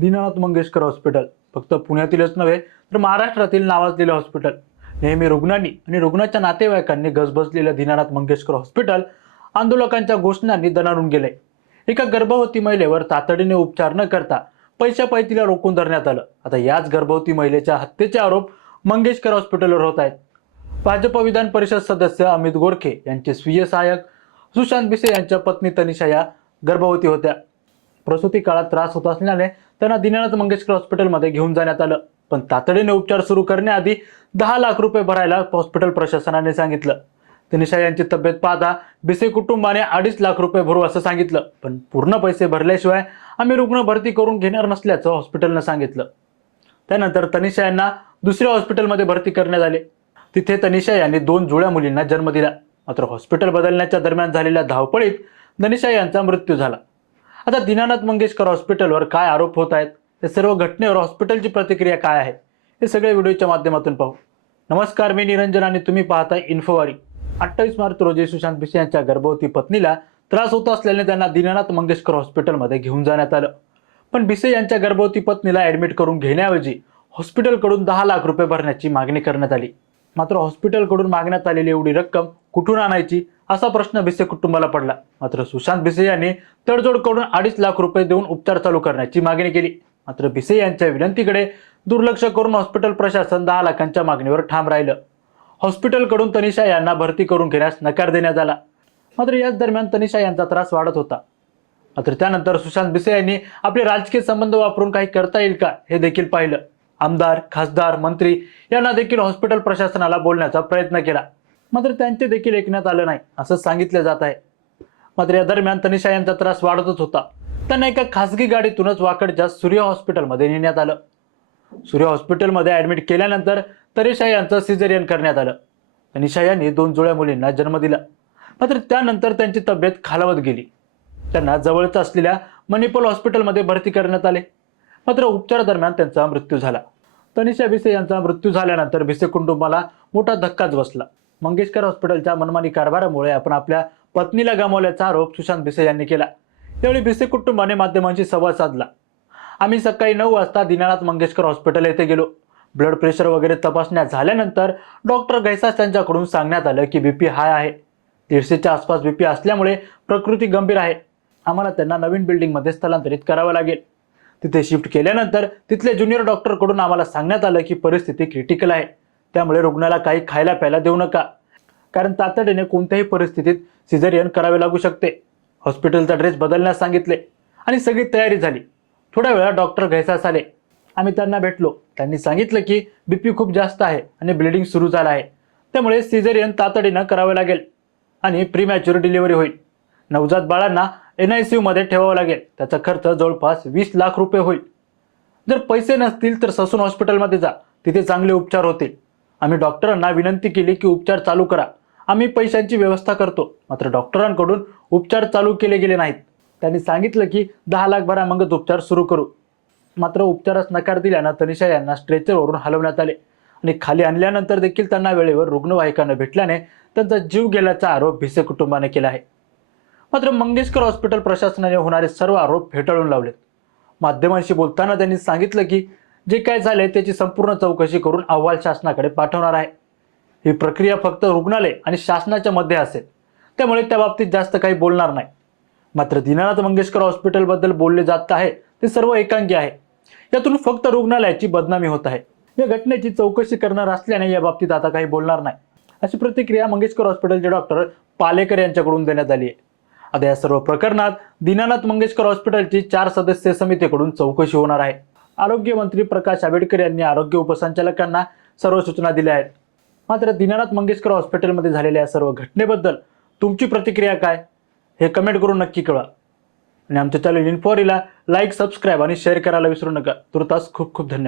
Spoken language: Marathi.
दीनानाथ मंगेशकर हॉस्पिटल. फक्त पुण्यातीलच नव्हे तर महाराष्ट्रातील नावाजलेले हॉस्पिटल. नेहमी रुग्णांनी आणि रुग्णाच्या नातेवाईकांनी गजबजलेलं दीनानाथ मंगेशकर हॉस्पिटल आंदोलकांच्या घोषणांनी दणाणून गेले. एका गर्भवती महिलेवर तातडीने उपचार न करता पैशा तिला रोखून धरण्यात आलं. आता याच गर्भवती महिलेच्या हत्येचे आरोप मंगेशकर हॉस्पिटलवर होत आहेत. भाजप विधान परिषद सदस्य अमित गोरखे यांचे स्वीय सहाय्यक सुशांत बिसे यांच्या पत्नी तनिषा या गर्भवती होत्या. प्रसूती काळात त्रास होत असल्याने त्यांना दीनानाथ मंगेशकर हॉस्पिटलमध्ये घेऊन जाण्यात आलं. पण तातडीने उपचार सुरू करण्याआधी दहा लाख रुपये भरायला हॉस्पिटल प्रशासनाने सांगितलं. तनिषा यांची तब्येत पाहता बिसे कुटुंबाने अडीच लाख रुपये भरू असं सांगितलं. पण पूर्ण पैसे भरल्याशिवाय आम्ही रुग्ण भरती करून घेणार नसल्याचं हॉस्पिटलनं सांगितलं. त्यानंतर तनिषा यांना दुसऱ्या हॉस्पिटलमध्ये भरती करण्यात आले. तिथे तनिषा यांनी दोन जुळ्या मुलींना जन्म दिला. मात्र हॉस्पिटल बदलण्याच्या दरम्यान झालेल्या धावपळीत तनिषा यांचा मृत्यू झाला. आता दीनानाथ मंगेशकर हॉस्पिटलवर काय आरोप होत आहेत? या सर्व घटनेवर हॉस्पिटलची प्रतिक्रिया काय आहे? हे सगळे व्हिडिओच्या माध्यमातून पाहू. नमस्कार मी निरंजन आणि तुम्ही पाहताय इन्फोवारी अठ्ठावीस मार्च रोजी सुशांत बिसे यांच्या गर्भवती पत्नीला त्रास होत असल्याने त्यांना दीनानाथ मंगेशकर हॉस्पिटलमध्ये घेऊन जाण्यात आलं. पण बिसे यांच्या गर्भवती पत्नीला ॲडमिट करून घेण्याऐवजी हॉस्पिटलकडून दहा लाख रुपये भरण्याची मागणी करण्यात आली. मात्र हॉस्पिटलकडून मागण्यात आलेली एवढी रक्कम कुठून आणायची? असा प्रश्न भिसे कुटुंबाला पडला. मात्र सुशांत भिसे यांनी तडजोड करून अडीच लाख रुपये देऊन उपचार चालू करण्याची मागणी केली. मात्र भिसे यांच्या विनंतीकडे दुर्लक्ष करून हॉस्पिटल प्रशासन दहा लाखांच्या मागणीवर ठाम राहिलं. हॉस्पिटलकडून तनिषा यांना भरती करून घेण्यास नकार देण्यात आला. मात्र याच दरम्यान तनिषा यांचा त्रास वाढत होता. मात्र त्यानंतर सुशांत भिसे यांनी आपले राजकीय संबंध वापरून काही करता येईल का हे देखील पाहिलं. आमदार खासदार मंत्री यांना देखील हॉस्पिटल प्रशासनाला बोलण्याचा प्रयत्न केला. मात्र त्यांचे देखील ऐकण्यात आलं नाही असं सांगितलं जात आहे. मात्र या दरम्यान तनिषा यांचा त्रास वाढतच होता. त्यांना एका खासगी गाडीतूनच वाकडच्या सूर्य हॉस्पिटलमध्ये नेण्यात आलं. सूर्य हॉस्पिटलमध्ये ॲडमिट केल्यानंतर तनिषा यांचं सिझेरियन करण्यात आलं. तनिषा यांनी दोन जुळ्या मुलींना जन्म दिला. मात्र त्यानंतर त्यांची तब्येत खालावत गेली. त्यांना जवळच असलेल्या मणिपाल हॉस्पिटलमध्ये भरती करण्यात आले. मात्र उपचारादरम्यान त्यांचा मृत्यू झाला. तनिषा भिसे यांचा मृत्यू झाल्यानंतर भिसे कुटुंबाला मोठा धक्काच बसला. मंगेशकर हॉस्पिटलच्या मनमानी कारभारामुळे आपण आपल्या पत्नीला गमावल्याचा आरोप सुशांत भिसे यांनी केला. त्यावेळी भिसे कुटुंबाने माध्यमांशी संवाद साधला. आम्ही सकाळी नऊ वाजता दिनानाथ मंगेशकर हॉस्पिटल येथे गेलो. ब्लड प्रेशर वगैरे तपासण्या झाल्यानंतर डॉक्टर घैसास यांच्याकडून सांगण्यात आलं की बीपी हाय आहे. दीडशेच्या आसपास बीपी असल्यामुळे प्रकृती गंभीर आहे. आम्हाला त्यांना नवीन बिल्डिंगमध्ये स्थलांतरित करावं लागेल. तिथे शिफ्ट केल्यानंतर तिथले ज्युनियर डॉक्टरकडून आम्हाला सांगण्यात आलं की परिस्थिती क्रिटिकल आहे. त्यामुळे रुग्णाला काही खायला प्यायला देऊ नका. कारण तातडीने कोणत्याही परिस्थितीत सिझेरियन करावे लागू शकते. हॉस्पिटलचा ड्रेस बदलण्यास सांगितले आणि सगळी तयारी झाली. थोड्या वेळा डॉक्टर घैसास आले. आम्ही त्यांना भेटलो. त्यांनी सांगितलं की बीपी खूप जास्त आहे आणि ब्लिडिंग सुरू झालं आहे. त्यामुळे सिझेरियन तातडीनं करावं लागेल आणि प्रीमॅच्युअर डिलिव्हरी होईल. नवजात बाळांना एन आय सी यूमध्ये ठेवावं लागेल. त्याचा खर्च जवळपास वीस लाख रुपये होईल. जर पैसे नसतील तर ससून हॉस्पिटलमध्ये जा. तिथे चांगले उपचार होतील. आम्ही डॉक्टरांना विनंती केली की उपचार चालू करा. आम्ही पैशांची व्यवस्था करतो. मात्र डॉक्टरांकडून उपचार चालू केले गेले नाहीत. त्यांनी सांगितलं की दहा लाख भरा मगच उपचार सुरू करू. मात्र उपचारास नकार दिल्यानं तनिषा यांना स्ट्रेचरवरून हलवण्यात आले. आणि खाली आणल्यानंतर देखील त्यांना वेळेवर रुग्णवाहिकानं भेटल्याने त्यांचा जीव गेल्याचा आरोप भिसे कुटुंबाने केला आहे. मात्र मंगेशकर हॉस्पिटल प्रशासनाने होणारे सर्व आरोप फेटाळून लावलेत. माध्यमांशी बोलताना त्यांनी सांगितलं की जे काय झाले त्याची संपूर्ण चौकशी करून अहवाल शासनाकडे पाठवणार आहे. ही प्रक्रिया फक्त रुग्णालय आणि शासनाच्या मध्ये असेल. त्यामुळे त्या बाबतीत जास्त काही बोलणार नाही. मात्र दीनानाथ मंगेशकर हॉस्पिटलबद्दल बोलले जात आहे ते सर्व एकांगी आहे. यातून फक्त रुग्णालयाची बदनामी होत आहे. या घटनेची चौकशी करणार असल्याने या बाबतीत आता काही बोलणार नाही. अशी प्रतिक्रिया मंगेशकर हॉस्पिटलचे डॉक्टर पालेकर यांच्याकडून देण्यात आली आहे. आता या सर्व प्रकरणात दीनानाथ मंगेशकर हॉस्पिटलची चार सदस्य समितीकडून चौकशी होणार आहे. आरोग्यमंत्री प्रकाश आंबेडकर यांनी आरोग्य उपसंचालकांना सर्व सूचना दिल्या आहेत. मात्र दीनानाथ मंगेशकर हॉस्पिटलमध्ये झालेल्या सर्व घटनेबद्दल तुमची प्रतिक्रिया काय? हे कमेंट करून नक्की कळवा. आणि आमच्या चॅनल इन्फॉरीला लाईक सबस्क्राईब आणि शेअर करायला विसरू नका. तुर्तास खूप खूप धन्यवाद.